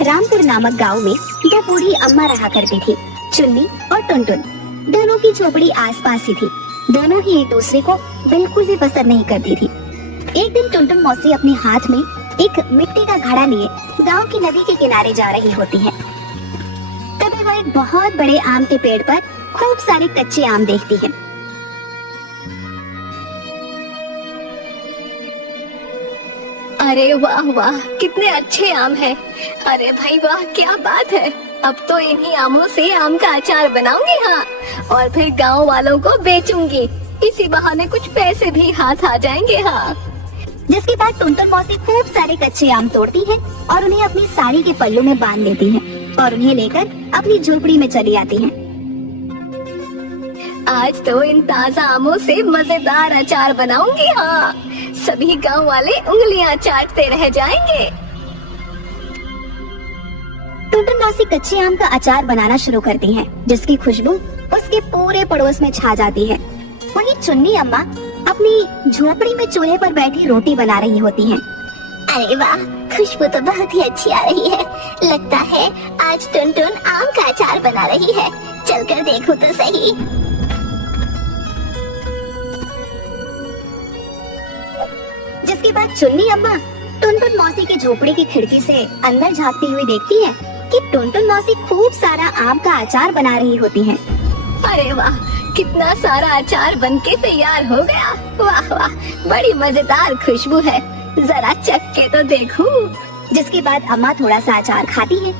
रामपुर नामक गांव में दो बूढ़ी अम्मा रहा करती थी, चुन्नी और टुनटुन। दोनों की झोपड़ी आसपास ही थी। दोनों ही एक दूसरे को बिल्कुल भी पसंद नहीं करती थी। एक दिन टुनटुन मौसी अपने हाथ में एक मिट्टी का घड़ा लिए गांव की नदी के किनारे जा रही होती है। तभी वह एक बहुत बड़े आम के पेड़ पर खूब सारे कच्चे आम देखती है। अरे वाह वाह, कितने अच्छे आम हैं। अरे भाई वाह, क्या बात है। अब तो इन्हीं आमों से आम का अचार बनाऊंगी, हाँ, और फिर गांव वालों को बेचूंगी। इसी बहाने कुछ पैसे भी हाथ आ जाएंगे, हाँ। जिसके बाद टुनटुन मौसी खूब सारे कच्चे आम तोड़ती है और उन्हें अपनी साड़ी के पल्लू में बांध देती है और उन्हें लेकर अपनी झोपड़ी में चली आती है। आज तो इन ताजा आमों से मजेदार अचार बनाऊंगी, हाँ। सभी गांव वाले उंगलियां चाटते रह जाएंगे। टुनटुन मौसी कच्चे आम का अचार बनाना शुरू करती है, जिसकी खुशबू उसके पूरे पड़ोस में छा जाती है। वहीं चुन्नी अम्मा अपनी झोपड़ी में चूल्हे पर बैठी रोटी बना रही होती हैं। अरे वाह, खुशबू तो बहुत ही अच्छी आ रही है। लगता है आज टुनटुन आम का अचार बना रही है। चलकर देखूं तो सही। जिसके बाद चुन्नी अम्मा टुनटुन मौसी की झोपड़ी की खिड़की से अंदर झांकती हुई देखती है कि टुनटुन मौसी खूब सारा आम का अचार बना रही होती हैं। अरे वाह, कितना सारा अचार बनके तैयार हो गया। वाह वाह, बड़ी मजेदार खुशबू है। जरा चख के तो देखूं। जिसके बाद अम्मा थोड़ा सा अचार खाती है।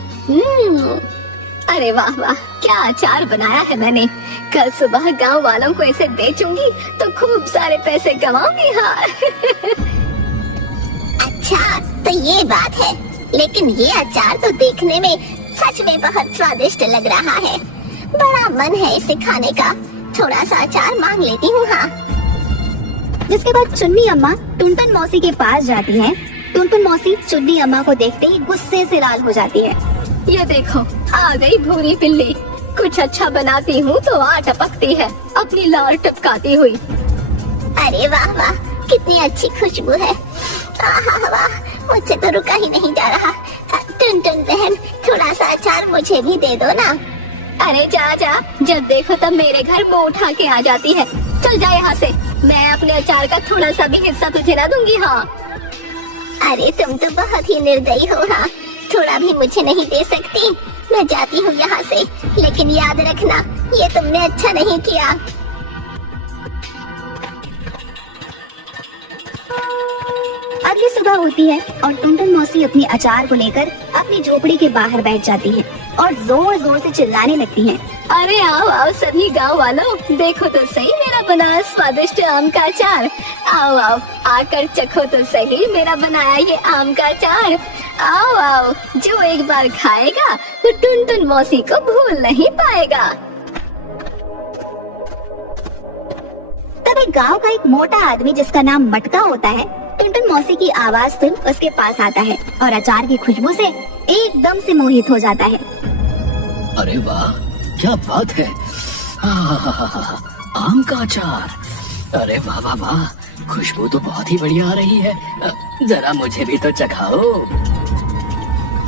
अरे वाह वाह, क्या अचार बनाया है मैंने। कल सुबह गांव वालों को इसे बेचूंगी तो खूब सारे पैसे कमाऊंगी, हाँ। अच्छा, तो ये बात है। लेकिन ये अचार तो देखने में सच में बहुत स्वादिष्ट लग रहा है। बड़ा मन है इसे खाने का। थोड़ा सा अचार मांग लेती हूँ, हाँ। जिसके बाद चुन्नी अम्मा टुनटुन मौसी के पास जाती है। टुनटुन मौसी चुन्नी अम्मा को देखते ही गुस्से से लाल हो जाती है। ये देखो, आ गई भूरी बिल्ली। कुछ अच्छा बनाती हूँ तो आ टपकती है, अपनी लार टपकाती हुई। अरे वाह वाह, कितनी अच्छी खुशबू है। वाह, मुझसे तो रुका ही नहीं जा रहा। टुनटुन बहन, थोड़ा सा अचार मुझे भी दे दो ना। अरे जा जा, जब देखो तब मेरे घर मुंह उठा के आ जाती है। चल जा यहाँ से। मैं अपने अचार का थोड़ा सा भी हिस्सा तुझे ना दूंगी, हाँ। अरे तुम तो बहुत ही निर्दयी हो, हाँ। थोड़ा भी मुझे नहीं दे सकती। मैं जाती हूँ यहाँ से, लेकिन याद रखना, ये तुमने अच्छा नहीं किया। अगली सुबह होती है और टुनटुन मौसी अपनी अचार को लेकर अपनी झोपड़ी के बाहर बैठ जाती है और जोर जोर से चिल्लाने लगती है। अरे आओ आओ सभी गांव वालों, देखो तो सही मेरा बनाया स्वादिष्ट आम का अचार। आओ आओ, आकर चखो तो सही मेरा बनाया ये आम का अचार। आओ आओ, जो एक बार खाएगा वो टुनटुन मौसी को भूल नहीं पाएगा। तभी गांव का एक मोटा आदमी जिसका नाम मटका होता है, टुनटुन मौसी की आवाज सुन उसके पास आता है और अचार की खुशबू से एकदम से मोहित हो जाता है। अरे वाह, क्या बात है। आम का अचार। अरे वाह वाह वाह, खुशबू तो बहुत ही बढ़िया आ रही है। जरा मुझे भी तो चखाओ।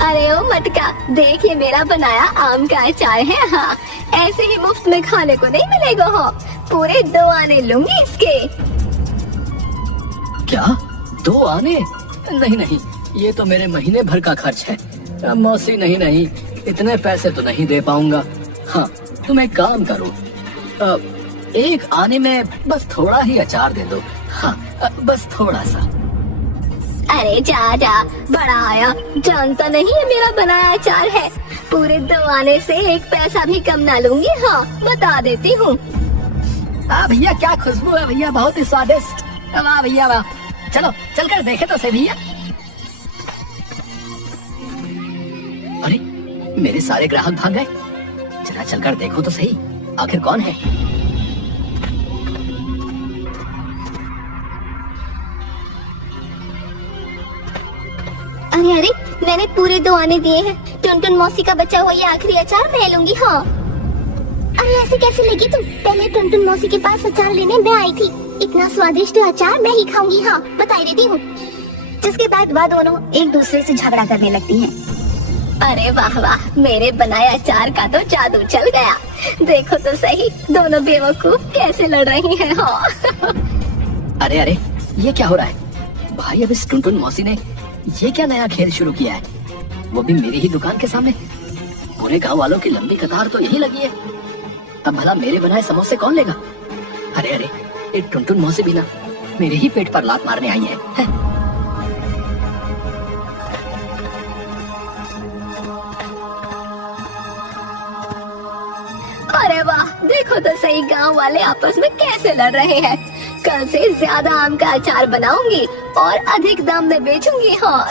अरे ओ मटका, देख ये मेरा बनाया आम का अचार है, हाँ। ऐसे ही मुफ्त में खाने को नहीं मिलेगा, हाँ। पूरे 2 आने लूंगी इसके। क्या 2 आने? नहीं नहीं, ये तो मेरे महीने भर का खर्च है। मौसी नहीं, इतने पैसे तो नहीं दे पाऊंगा। हाँ, तुम एक काम करो, 1 आने में बस थोड़ा ही अचार दे दो। हाँ, बस थोड़ा सा। अरे जा जा, बड़ा आया, जानता नहीं है मेरा बनाया अचार है। पूरे 2 आने से 1 पैसा भी कम ना लूंगी, हाँ, बता देती हूँ। भैया क्या खुशबू है भैया, बहुत ही स्वादिष्ट। वाह भैया वाह, चलो चलकर देखे तो सही भैया। अरे मेरे सारे ग्राहक भाग गए। जरा चलकर देखो तो सही, आखिर कौन है। अरे अरे, मैंने पूरे 2 आने दिए हैं। टुनटुन मौसी का बचा हुआ ये आखिरी अचार मैं लूंगी, हाँ। अरे ऐसे कैसे लगी तुम? पहले टुनटुन मौसी के पास अचार लेने मैं आई थी। इतना स्वादिष्ट अचार मैं ही खाऊंगी, हाँ, बता देती हूँ। जिसके बाद वह दोनों एक दूसरे से झगड़ा करने लगती हैं। अरे वाह वाह, मेरे बनाए अचार का तो जादू चल गया। देखो तो सही, दोनों बेवकूफ कैसे लड़ रही हैं। हाँ। अरे अरे, ये क्या हो रहा है भाई? अब इस टुनटुन मौसी ने ये क्या नया खेल शुरू किया है, वो भी मेरी ही दुकान के सामने। पूरे गांव वालों की लंबी कतार तो यही लगी है। अब भला मेरे बनाए समोसे कौन लेगा? अरे अरे, एक टुनटुन मौसी भी ना मेरे ही पेट पर लात मारने आई है। अरे वाह, देखो तो सही, गांव वाले आपस में कैसे लड़ रहे हैं। कल से ज्यादा आम का अचार बनाऊंगी और अधिक दाम में बेचूंगी। हाँ।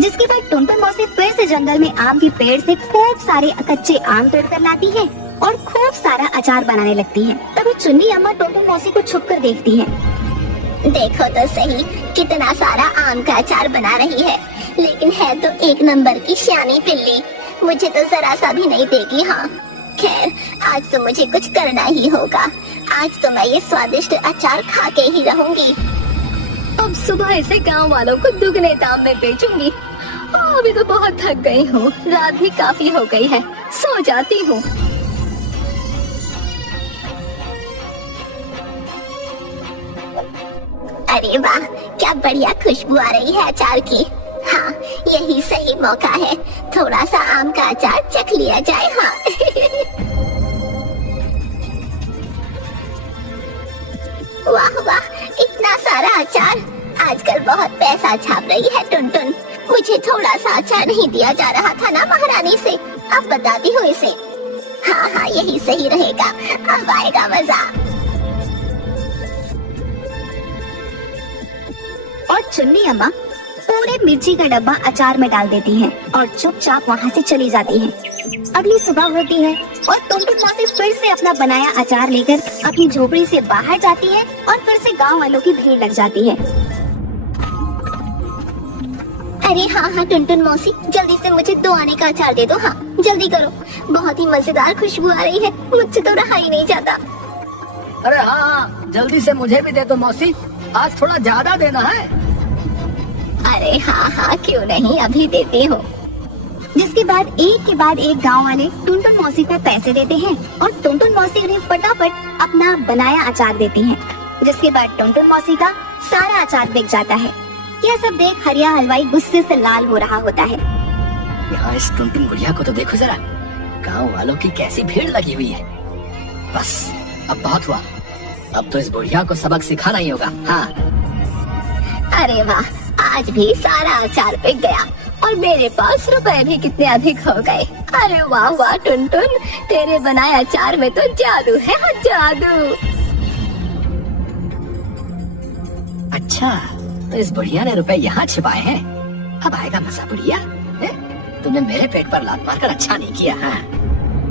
जिसके बाद टुनटुन मौसी फिर से जंगल में आम के पेड़ से खूब सारे कच्चे आम तोड़कर लाती है और खूब सारा अचार बनाने लगती है। तभी चुन्नी अम्मा टुनटुन मौसी को छुपकर देखती है। देखो तो सही, कितना सारा आम का अचार बना रही है, लेकिन है तो एक नंबर की श्यानी पिल्ली। मुझे तो जरा सा भी नहीं देगी। हाँ खैर, आज तो मुझे कुछ करना ही होगा। आज तो मैं ये स्वादिष्ट अचार खा के ही रहूंगी। अब सुबह इसे गांव वालों को दुगने दाम में बेचूंगी। अभी तो बहुत थक गई हूँ, रात भी काफी हो गई है, सो जाती हूँ। अरे वाह, क्या बढ़िया खुशबू आ रही है अचार की। हाँ, यही सही मौका है, थोड़ा सा आम का अचार चख लिया जाए। हाँ। वाह वाह, इतना सारा अचार। आजकल बहुत पैसा छाप रही है टुनटुन। मुझे थोड़ा सा अचार नहीं दिया जा रहा था ना महारानी से, अब बताती हूँ इसे। हाँ हाँ, यही सही रहेगा, अब आएगा मजा। और चुन्नी अम्मा पूरे मिर्ची का डब्बा अचार में डाल देती हैं और चुपचाप वहाँ से चली जाती हैं। अगली सुबह होती है और टुनटुन मौसी फिर से अपना बनाया अचार लेकर अपनी झोपड़ी से बाहर जाती है और फिर से गांव वालों की भीड़ लग जाती है। अरे हाँ हाँ टुनटुन मौसी, जल्दी से मुझे 2 आने का अचार दे दो। हाँ जल्दी करो, बहुत ही मजेदार खुशबू आ रही है, मुझसे तो रहा ही नहीं जाता। अरे हाँ, जल्दी से मुझे भी दे दो मौसी, आज थोड़ा ज्यादा देना है। अरे हाँ हाँ, क्यों नहीं, अभी देती हूँ। जिसके बाद एक गांव वाले टुनटुन मौसी को पैसे देते हैं और टुनटुन मौसी उन्हें फटाफट अपना बनाया अचार देती हैं। जिसके बाद टुनटुन मौसी का सारा अचार बिक जाता है। यह सब देख हरिया हलवाई गुस्से से लाल हो रहा होता है। यहाँ इस टुनटुन गुड़िया को तो देखो जरा, गांव वालों की कैसी भीड़ लगी हुई है। बस अब बहुत हुआ, अब तो इस बुढ़िया को सबक सिखाना ही होगा। हाँ। अरे वाह, आज भी सारा अचार बिक गया और मेरे पास रुपए भी कितने अधिक हो गए। अरे वाह वाह टुनटुन, तेरे बनाए अचार में तो जादू है। हाँ, जादू। अच्छा, तो इस बुढ़िया ने रुपए यहाँ छिपाए हैं। अब आएगा मजा बुढ़िया। तुमने मेरे पेट पर लात मारकर अच्छा नहीं किया। हाँ।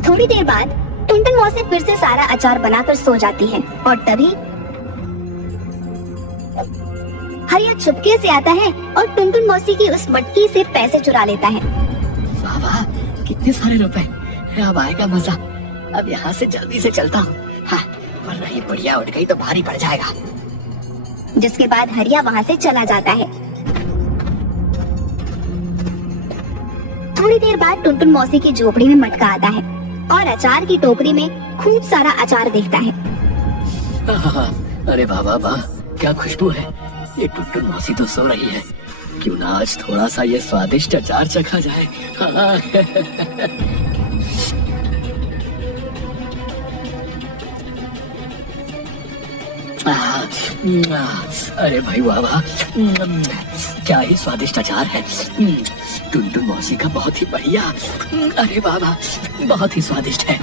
थोड़ी देर बाद टुनटुन मौसी फिर से सारा अचार बनाकर सो जाती है और तभी हरिया चुपके से आता है और टुनटुन मौसी की उस मटकी से पैसे चुरा लेता है। वाह वाह, कितने सारे रुपए। अब आएगा मजा। अब यहाँ से जल्दी से चलता हूँ। हाँ, वरना ये बुढ़िया उठ गई तो भारी पड़ जाएगा। जिसके बाद हरिया वहाँ से चला जाता है। थोड़ी देर बाद टुनटुन मौसी की झोपड़ी में मटका आता है और अचार की टोकरी में खूब सारा अचार देखता है। अरे वाह वाह वाह, क्या खुशबू है। ये टुनटुन मौसी तो सो रही है, क्यों ना आज थोड़ा सा ये स्वादिष्ट अचार चखा जाए। अरे भाई वाह वाह, क्या ही स्वादिष्ट अचार है। टुनटुन मौसी का बहुत ही बढ़िया। अरे वाह वाह, बहुत ही स्वादिष्ट है।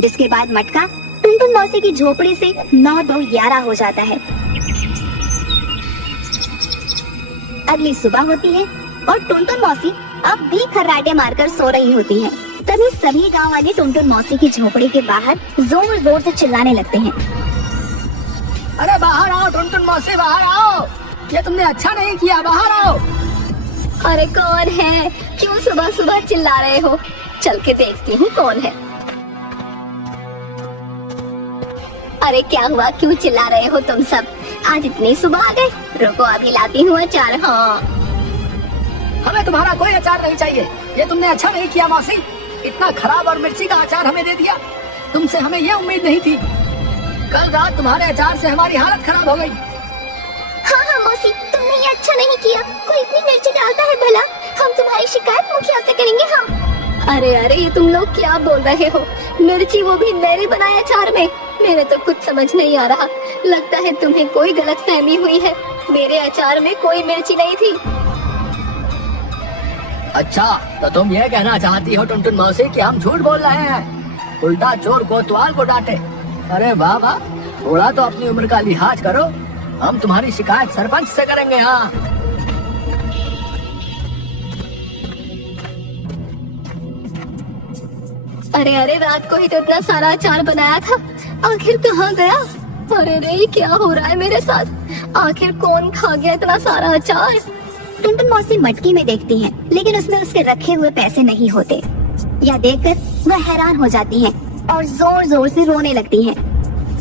जिसके बाद मटका टुनटुन मौसी की झोपड़ी से 9-2-11 हो जाता है। अगली सुबह होती है और टुनटुन मौसी अब भी खर्राटे मारकर सो रही होती है। तभी सभी गांव वाले टुनटुन मौसी की झोपड़ी के बाहर जोर जोर से चिल्लाने लगते हैं। अरे बाहर आओ टुनटुन मौसी, बाहर आओ, ये तुमने अच्छा नहीं किया, बाहर आओ। अरे कौन है, क्यों सुबह सुबह चिल्ला रहे हो? चल के देखती हूँ कौन है। अरे क्या हुआ, क्यों चिल्ला रहे हो तुम सब? आज इतनी सुबह आ गए? रुको अभी लाती हूँ अचार। हाँ हमें तुम्हारा कोई अचार नहीं चाहिए। ये तुमने अच्छा नहीं किया मौसी, इतना खराब और मिर्ची का अचार हमें दे दिया। तुमसे हमें ये उम्मीद नहीं थी। कल रात तुम्हारे अचार से हमारी हालत खराब हो गई। हाँ हाँ मौसी, तुमने ये अच्छा नहीं किया। कोई इतनी मिर्ची डालता है भला? हम तुम्हारी शिकायत मुखिया से करेंगे हम। अरे अरे ये तुम लोग क्या बोल रहे हो? मिर्ची वो भी मेरे बनाए अचार में? मेरे तो कुछ समझ नहीं आ रहा। लगता है तुम्हें कोई गलतफहमी हुई है। मेरे अचार में कोई मिर्ची नहीं थी। अच्छा तो तुम ये कहना चाहती हो टुनटुन मौसी कि हम झूठ बोल रहे हैं? उल्टा चोर कोतवाल को डांटे। अरे वाह वाह, थोड़ा तो अपनी उम्र का लिहाज करो। हम तुम्हारी शिकायत सरपंच से करेंगे। हाँ अरे अरे रात को ही तो इतना सारा अचार बनाया था, आखिर कहाँ गया? अरे रे क्या हो रहा है मेरे साथ? आखिर कौन खा गया इतना सारा अचार? टुनटुन मौसी मटकी में देखती हैं, लेकिन उसमें उसके रखे हुए पैसे नहीं होते। यह देखकर वह हैरान हो जाती हैं और जोर जोर से रोने लगती हैं।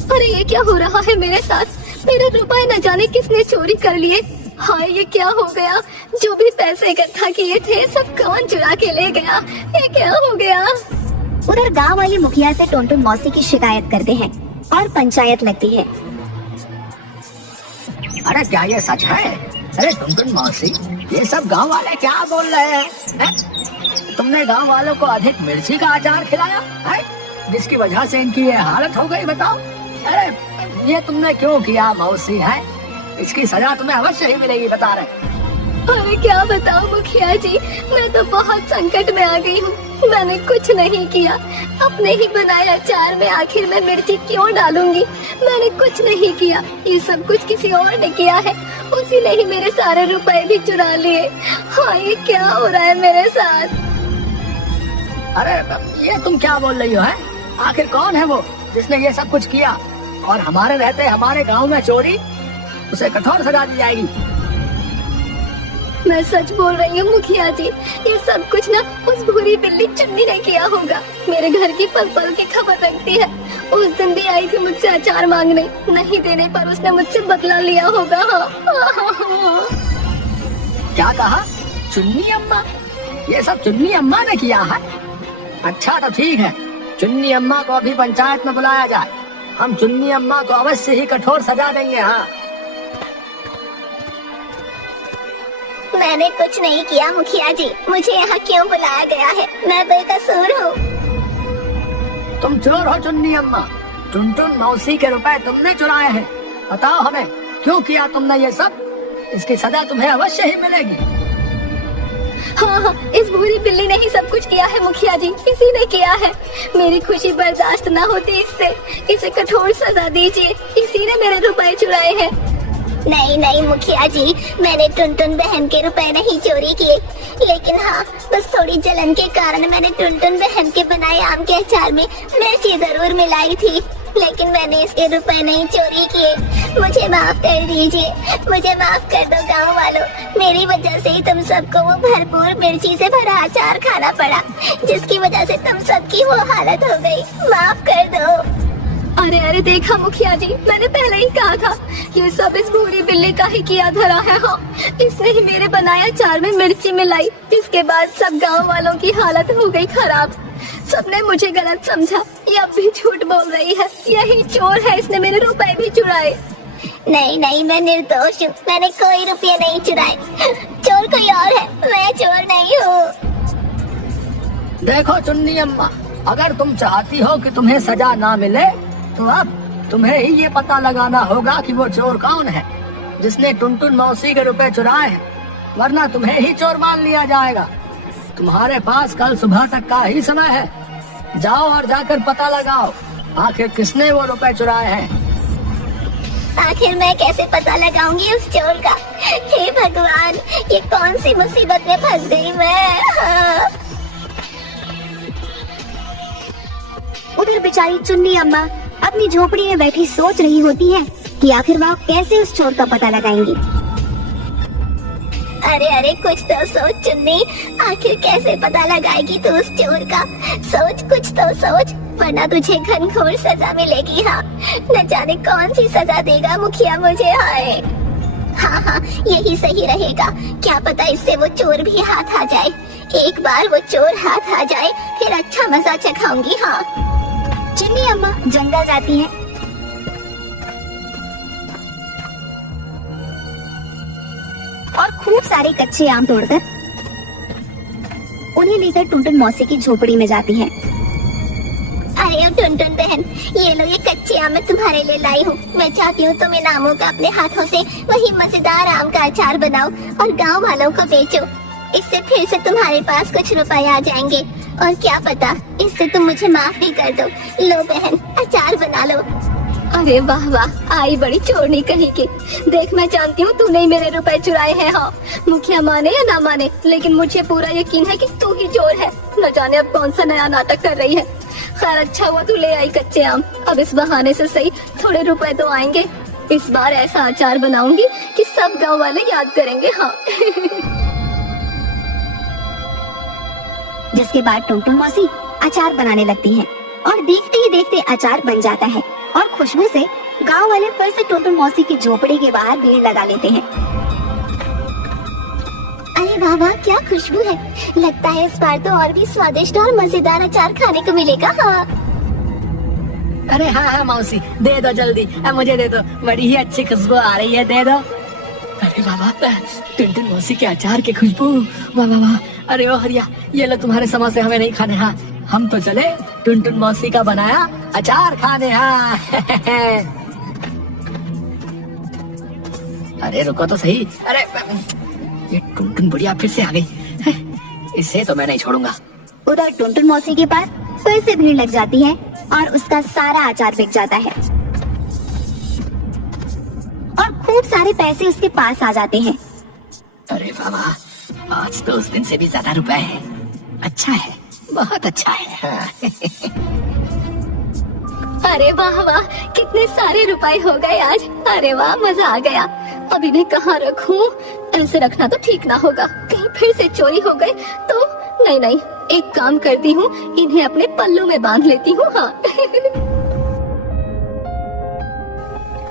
अरे ये क्या हो रहा है मेरे साथ? मेरे रुपए न जाने किसने चोरी कर लिए। हाय ये क्या हो गया? जो भी पैसे इकट्ठा किए थे सब कौन चुरा के ले गया? ये क्या हो गया? उधर गांव वाले मुखिया से टुनटुन मौसी की शिकायत करते हैं और पंचायत लगती है। अरे क्या ये सच है? अरे टुनटुन मौसी, ये सब गांव वाले क्या बोल रहे हैं? तुमने गांव वालों को अधिक मिर्ची का अचार खिलाया है, जिसकी वजह से इनकी ये हालत हो गई। बताओ, अरे ये तुमने क्यों किया मौसी? है इसकी सजा तुम्हें अवश्य ही मिलेगी, बता रहे। अरे क्या बताऊं मुखिया जी, मैं तो बहुत संकट में आ गई हूँ। मैंने कुछ नहीं किया। अपने ही बनाए अचार में आखिर मैं मिर्ची क्यों डालूंगी? मैंने कुछ नहीं किया। ये सब कुछ किसी और ने किया है। उसी ने ही मेरे सारे रुपए भी चुरा लिए। हाँ ये क्या हो रहा है मेरे साथ? अरे ये तुम क्या बोल रही हो? है आखिर कौन है वो जिसने ये सब कुछ किया? और हमारे रहते हमारे गांव में चोरी, उसे कठोर सजा दी जाएगी। मैं सच बोल रही हूँ मुखिया जी, ये सब कुछ ना उस भूरी बिल्ली चुन्नी ने किया होगा। मेरे घर की पल पल की खबर रखती है। उस दिन भी आई थी मुझसे अचार मांगने, नहीं देने पर उसने मुझसे बदला लिया होगा। क्या कहा? चुन्नी अम्मा? ये सब चुन्नी अम्मा ने किया है? अच्छा तो ठीक है, चुन्नी अम्मा को अभी पंचायत में बुलाया जाए। हम चुन्नी अम्मा को अवश्य ही कठोर सजा देंगे। हाँ मैंने कुछ नहीं किया मुखिया जी, मुझे यहाँ क्यों बुलाया गया है? मैं बेकसूर हूँ। तुम चोर हो चुन्नी अम्मा। टुनटुन मौसी के रुपए तुमने चुराए हैं। बताओ हमें क्यों किया तुमने ये सब? इसकी सजा तुम्हें अवश्य ही मिलेगी। हाँ हाँ, इस भूरी बिल्ली ने ही सब कुछ किया है मुखिया जी, इसी ने किया है। मेरी खुशी बर्दाश्त न होती इससे। इसे कठोर सजा दीजिए, इसी ने मेरे रुपए चुराए हैं। नहीं नहीं मुखिया जी, मैंने टुनटुन बहन के रुपए नहीं चोरी किए, लेकिन हाँ बस थोड़ी जलन के कारण मैंने टुनटुन बहन के बनाए आम के अचार में मिर्ची जरूर मिलाई थी, लेकिन मैंने इसके रुपए नहीं चोरी किए। मुझे माफ कर दीजिए, मुझे माफ कर दो गाँव वालों। मेरी वजह से ही तुम सबको वो भरपूर मिर्ची से भरा अचार खाना पड़ा, जिसकी वजह से तुम सबकी वो हालत हो गई। माफ कर दो। अरे अरे देखा मुखिया जी, मैंने पहले ही कहा था ये सब इस भूरी बिल्ली का ही किया धरा है। हाँ इसने ही मेरे बनाए अचार में मिर्ची मिलाई, जिसके बाद सब गांव वालों की हालत हो गई खराब। सबने मुझे गलत समझा। ये अब भी झूठ बोल रही है, यही चोर है, इसने मेरे रुपए भी चुराए। नहीं नहीं, मैं निर्दोष हूँ, मैंने कोई रुपये नहीं चुराए। चोर कोई और है, मैं चोर नहीं हूँ। देखो चुन्नी अम्मा, अगर तुम चाहती हो कि तुम्हें सजा ना मिले तो अब तुम्हें ही ये पता लगाना होगा कि वो चोर कौन है जिसने टुनटुन मौसी के रुपए चुराए हैं, वरना तुम्हें ही चोर मान लिया जाएगा। तुम्हारे पास कल सुबह तक का ही समय है। जाओ और जाकर पता लगाओ आखिर किसने वो रुपए चुराए हैं। आखिर मैं कैसे पता लगाऊंगी उस चोर का? हे भगवान, ये कौन सी मुसीबत में फंस गई मैं। हाँ। उधर बेचारी चुन्नी अम्मा अपनी झोपड़ी में बैठी सोच रही होती है कि आखिर वह कैसे उस चोर का पता लगाएंगी। अरे अरे कुछ तो सोच चुन्नी, आखिर कैसे पता लगाएगी तू उस चोर का? सोच, कुछ तो सोच, वरना तुझे घनघोर सजा मिलेगी। हाँ, न जाने कौन सी सजा देगा मुखिया मुझे। हाय, हाँ, यही सही रहेगा। क्या पता इससे वो चोर भी हाथ आ जाए। एक बार वो चोर हाथ आ जाए फिर अच्छा मजा चखाऊंगी। हाँ, चुन्नी अम्मा जंगल जाती हैं और खूब सारे कच्चे आम तोड़कर उन्हें लेकर टुनटुन मौसी की झोपड़ी में जाती हैं। अरे टुनटुन बहन, ये लो, ये कच्चे आम मैं तुम्हारे लिए लाई हूँ। मैं चाहती हूँ तुम इन आमों का अपने हाथों से वही मजेदार आम का अचार बनाओ और गांव वालों को बेचो। इससे फिर से तुम्हारे पास कुछ रुपए आ जाएंगे और क्या पता इससे तुम मुझे माफ भी कर दो। लो बहन, अचार बना लो। अरे वाह वाह, आई बड़ी चोरनी कहीं की। देख, मैं जानती हूँ तूने ही मेरे रुपए चुराए हैं। हाँ, मुखिया माने या ना माने, लेकिन मुझे पूरा यकीन है कि तू ही चोर है। न जाने अब कौन सा नया नाटक कर रही है। खैर, अच्छा हुआ तू ले आई कच्चे आम। अब इस बहाने से सही थोड़े रुपए तो आएंगे। इस बार ऐसा अचार बनाऊंगी कि सब गांव वाले याद करेंगे। हाँ। जिसके बाद टुनटुन मौसी अचार बनाने लगती हैं और देखते ही देखते अचार बन जाता है और खुशबू से गांव वाले फिर से टुनटुन मौसी की झोपड़ी के बाहर भीड़ लगा लेते हैं। अरे वाह वाह, क्या खुशबू है। लगता है इस बार तो और भी स्वादिष्ट और मजेदार अचार खाने को मिलेगा। हाँ, अरे हाँ मौसी, दे दो जल्दी, मुझे दे दो, बड़ी ही अच्छी खुशबू आ रही है, दे दो। अरे वाह वाह, टुनटुन मौसी के अचार की खुशबू, वाह वाह वाह। अरे ओ हरिया, ये लो तुम्हारे समोसे, हमें नहीं खाने। हाँ, हम तो चले टुनटुन मौसी का बनाया अचार खाने। हाँ। अरे रुको तो सही, अरे ये टुनटुन बुढ़िया फिर से आ गई, इसे तो मैं नहीं छोड़ूंगा। उधर टुनटुन मौसी के पास फिर से भीड़ लग जाती है और उसका सारा अचार बिक जाता है और खूब सारे पैसे उसके पास आ जाते हैं। अरे बाबा, आज तो उस दिन से भी ज्यादा रुपए हैं। अच्छा है, बहुत अच्छा है। हाँ। अरे वाह वाह, कितने सारे रुपए हो गए आज। अरे वाह, मजा आ गया। अब इन्हें कहाँ रखूं? ऐसे रखना तो ठीक ना होगा, कहीं फिर से चोरी हो गए तो। नहीं, एक काम करती हूँ, इन्हें अपने पल्लू में बांध लेती हूँ। हाँ।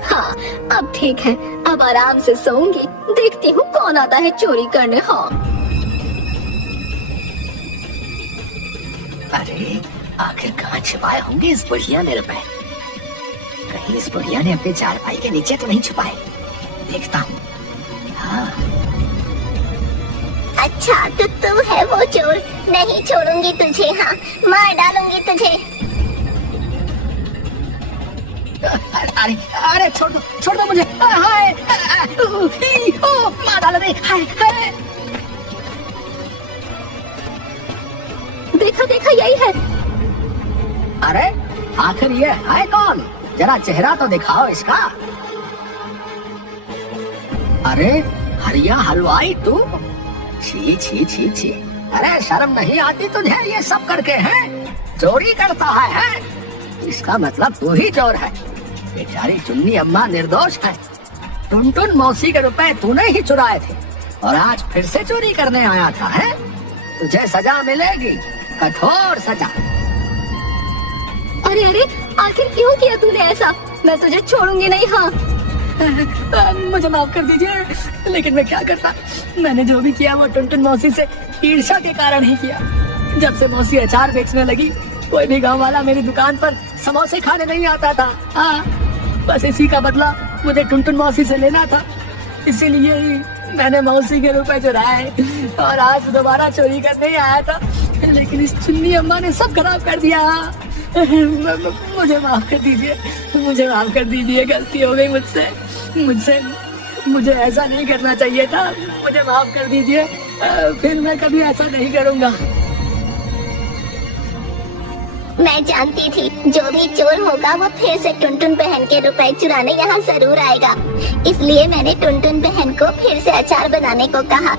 हाँ, अब ठीक है, अब आराम से सोऊंगी। देखती हूँ कौन आता है चोरी करने। हाँ। अरे आखिर कहाँ छुपाए होंगे इस बुढ़िया ने रुपए? कहीं इस बुढ़िया ने अपने चारपाई के नीचे तो नहीं छुपाए? देखता हूँ। हाँ। अच्छा, तो तू है वो चोर। नहीं छोड़ूंगी तुझे। हाँ, मार डालूंगी तुझे। अरे अरे छोड़ दो मुझे। हाय, मार डालो रे। हाय हाय। देखा यही है। अरे आखिर ये है कौन? जरा चेहरा तो दिखाओ इसका। अरे हरिया हलवाई तू? छी छी छी छी, अरे शर्म नहीं आती तुझे ये सब करके? हैं, चोरी करता है? इसका मतलब तू ही चोर है। बेचारी चुन्नी अम्मा निर्दोष है। टुनटुन मौसी के रुपए तूने ही चुराए थे और आज फिर से चोरी करने आया था। है, तुझे सजा मिलेगी, कठोर सजा। अरे आखिर क्यों किया तूने ऐसा? मैं तुझे छोड़ूंगी नहीं। हाँ। मुझे माफ कर दीजिए, लेकिन मैं क्या करता। मैंने जो भी किया वो टुनटुन मौसी से ईर्ष्या के कारण ही किया। जब से मौसी अचार बेचने लगी, कोई भी गांव वाला मेरी दुकान पर समोसे खाने नहीं आता था। हाँ, बस इसी का बदला मुझे टुनटुन मौसी से लेना था। इसीलिए ही मैंने मौसी के रुपए चुराए और आज दोबारा चोरी करने आया था, लेकिन इस चुन्नी अम्मा ने सब खराब कर दिया। मुझे माफ कर दीजिए, मुझे माफ कर दीजिए, गलती हो गई मुझसे। मुझे ऐसा नहीं करना चाहिए था। मुझे माफ कर दीजिए, फिर मैं कभी ऐसा नहीं करूँगा। मैं जानती थी जो भी चोर होगा वो फिर से टुनटुन बहन के रुपए चुराने यहाँ जरूर आएगा। इसलिए मैंने टुनटुन बहन को फिर से अचार बनाने को कहा।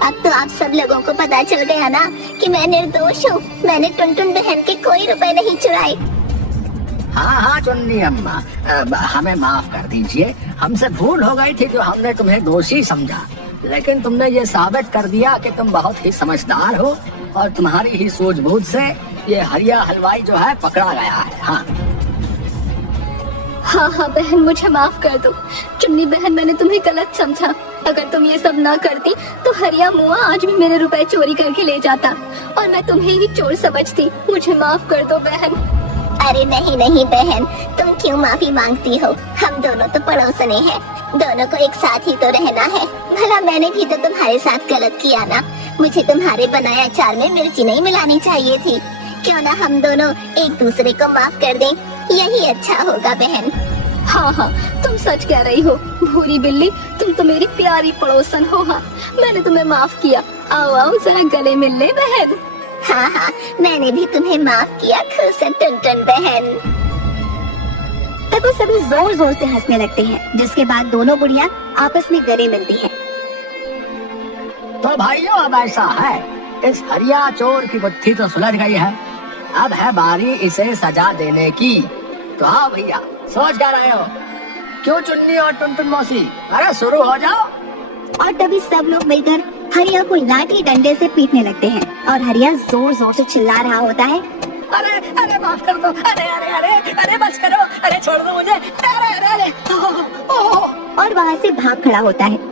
अब तो आप सब लोगों को पता चल गया ना कि मैं निर्दोष हूँ। मैंने टुनटुन बहन के कोई रुपए नहीं चुराए। हाँ चुन्नी अम्मा, हमें माफ कर दीजिए। हमसे भूल हो गई थी जो हमने तुम्हें दोषी समझा। लेकिन तुमने ये साबित कर दिया कि तुम बहुत ही समझदार हो और तुम्हारी ही सूझबूझ से ये हरिया हलवाई जो है पकड़ा गया है। हाँ हाँ हाँ बहन, मुझे माफ कर दो। चुन्नी बहन, मैंने तुम्हें गलत समझा। अगर तुम ये सब ना करती तो हरिया मुआ आज भी मेरे रुपए चोरी करके ले जाता और मैं तुम्हें ही चोर समझती। मुझे माफ कर दो बहन। अरे नहीं नहीं बहन, तुम क्यों माफी मांगती हो? हम दोनों तो पड़ोसने हैं, दोनों को एक साथ ही तो रहना है। भला मैंने भी तो तुम्हारे साथ गलत किया ना। मुझे तुम्हारे बनाए अचार में मिर्ची नहीं मिलानी चाहिए थी। क्यों ना हम दोनों एक दूसरे को माफ कर दें, यही अच्छा होगा बहन। हाँ हाँ, तुम सच कह रही हो भूरी बिल्ली, तुम तो मेरी प्यारी पड़ोसन हो। हाँ, मैंने तुम्हें माफ किया। आओ आओ जरा गले मिल ले बहन। हाँ हाँ, मैंने भी तुम्हें माफ किया खुश टुनटुन बहन। तब वो सभी जोर जोर से हंसने लगते हैं, जिसके बाद दोनों बुढ़िया आपस में गले मिलती हैं। तो भाइयों, अब ऐसा है, इस हरिया चोर की बुद्धि तो सुलझ गई है। अब है बारी इसे सजा देने की। तो आओ भैया, सोच क्या रहे हो? क्यों चुन्नी और टुनटुन मौसी, अरे शुरू हो जाओ। और तभी सब लोग मिलकर हरिया को लाठी डंडे से पीटने लगते हैं और हरिया जोर जोर से चिल्ला रहा होता है, अरे अरे माफ कर दो, अरे अरे अरे अरे बस करो, अरे छोड़ दो मुझे, अरे अरे अरे। ओह, ओह। और वहाँ से भाग खड़ा होता है।